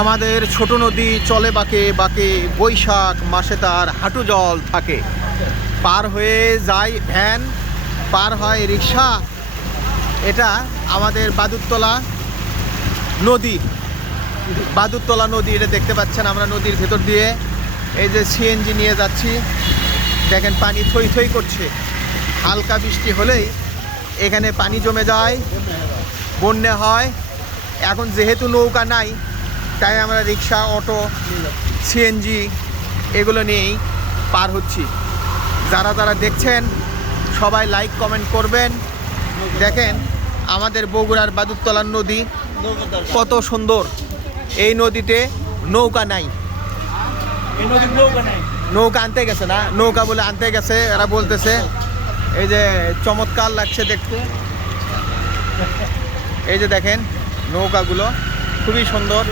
আমাদের ছোট নদী চলে বাঁকে বাঁকে বৈশাখ মাসে তার হাঁটু জল থাকে। পার হয়ে যায় ভ্যান, পার হয় রিক্সা এটা আমাদের বাদুরতলা নদী। বাদুরতলা নদী, এটা দেখতে পাচ্ছেন আমরা নদীর ভেতর দিয়ে। এই যে সিএনজি নিয়ে যাচ্ছি। দেখেন পানি থই থই করছে। হালকা বৃষ্টি হলেই এখানে পানি জমে যায়, বন্যা হয়। এখন যেহেতু নৌকা নাই তাই আমরা রিক্সা অটো সিএনজি এগুলো নিয়েই পার হচ্ছি। যারা যারা দেখছেন সবাই লাইক কমেন্ট করবেন। দেখেন আমাদের বগুড়ার বাদুরতলার নদী কত সুন্দর। এই নদীতে নৌকা নাই। নৌকা আনতে গেছে না? নৌকা বলে আনতে গেছে এরা বলতেছে এই যে চমৎকার লাগছে দেখতে। এই যে দেখেন নৌকাগুলো খুবই সুন্দর।